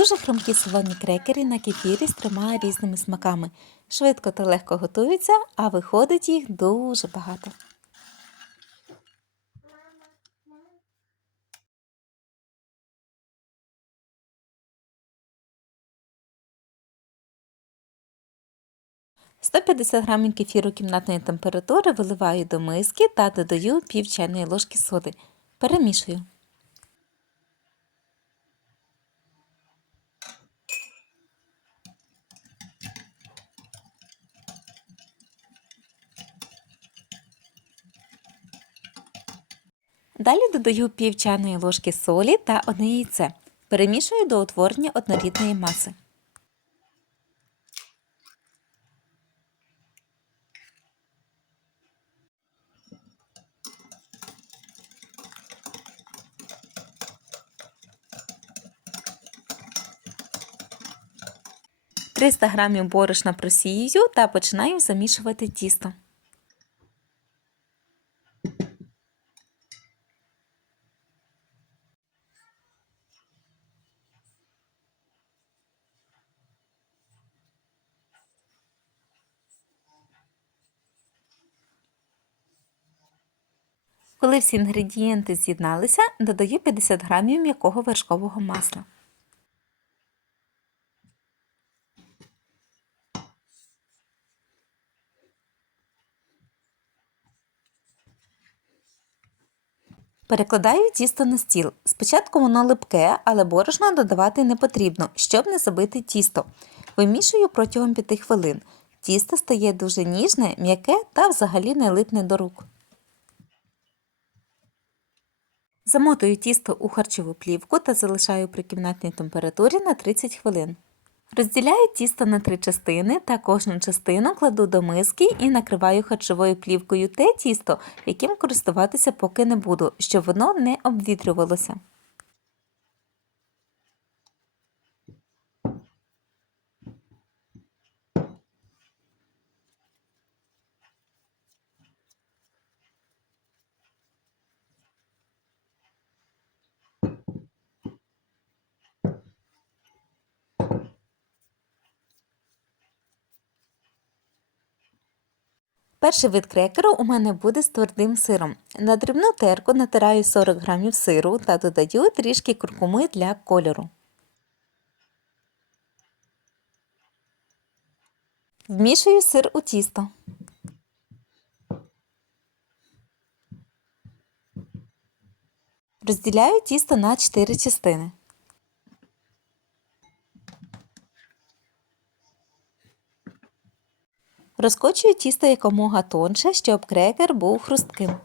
Дуже хрумкі солоні крекери на кефірі з трьома різними смаками. Швидко та легко готуються, а виходить їх дуже багато. – 150 грамів кефіру кімнатної температури виливаю до миски та додаю пів чайної ложки соди. Перемішую. Далі додаю пів чайної ложки солі та одне яйце. Перемішую до утворення однорідної маси. – 300 грамів борошна просію та починаю замішувати тісто. Коли всі інгредієнти з'єдналися, додаю 50 грамів м'якого вершкового масла. Перекладаю тісто на стіл. Спочатку воно липке, але борошна додавати не потрібно, щоб не забити тісто. Вимішую протягом 5 хвилин. Тісто стає дуже ніжне, м'яке та взагалі не липне до рук. Замотую тісто у харчову плівку та залишаю при кімнатній температурі на 30 хвилин. Розділяю тісто на три частини та кожну частину кладу до миски і накриваю харчовою плівкою те тісто, яким користуватися поки не буду, щоб воно не обвітрювалося. Перший вид крекеру у мене буде з твердим сиром. На дрібну терку натираю 40 грамів сиру та додаю трішки куркуми для кольору. Вмішую сир у тісто. Розділяю тісто на 4 частини. Розкочую тісто якомога тонше, щоб крекер був хрустким.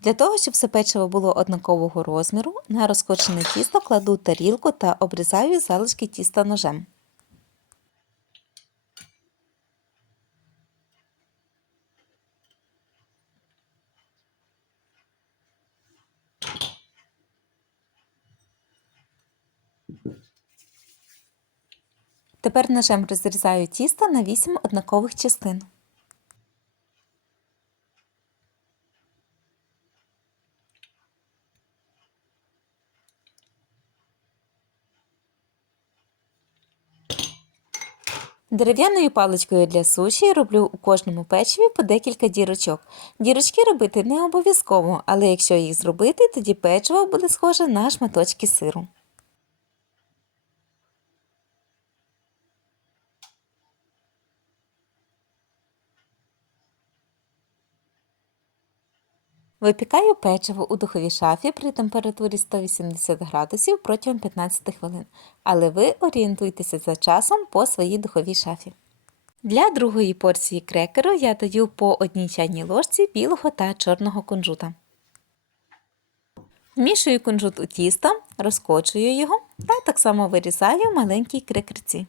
Для того, щоб все печиво було однакового розміру, на розкочене тісто кладу тарілку та обрізаю залишки тіста ножем. Тепер ножем розрізаю тісто на 8 однакових частин. Дерев'яною паличкою для суші роблю у кожному печиві по декілька дірочок. Дірочки робити не обов'язково, але якщо їх зробити, тоді печиво буде схоже на шматочки сиру. Випікаю печиво у духовій шафі при температурі 180 градусів протягом 15 хвилин, але ви орієнтуйтеся за часом по своїй духовій шафі. Для другої порції крекеру я даю по одній чайній ложці білого та чорного кунжута. Вмішую кунжут у тісто, розкочую його та так само вирізаю маленькі крекерці.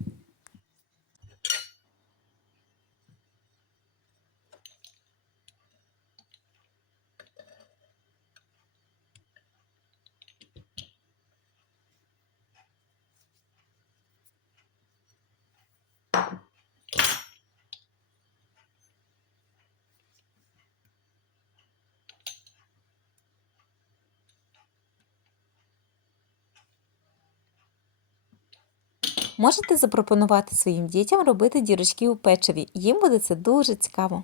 Можете запропонувати своїм дітям робити дірочки у печиві, їм буде це дуже цікаво.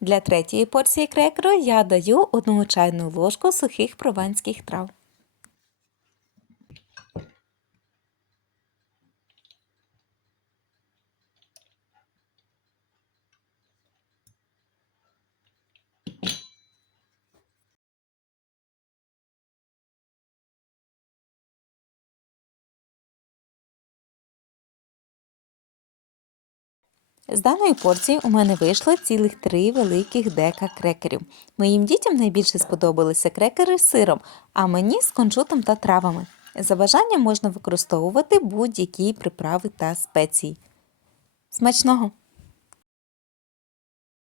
Для третьої порції крекеру я даю одну чайну ложку сухих прованських трав. З даної порції у мене вийшло цілих три великих дека крекерів. Моїм дітям найбільше сподобалися крекери з сиром, а мені з конжутом та травами. За бажанням можна використовувати будь-які приправи та спеції. Смачного!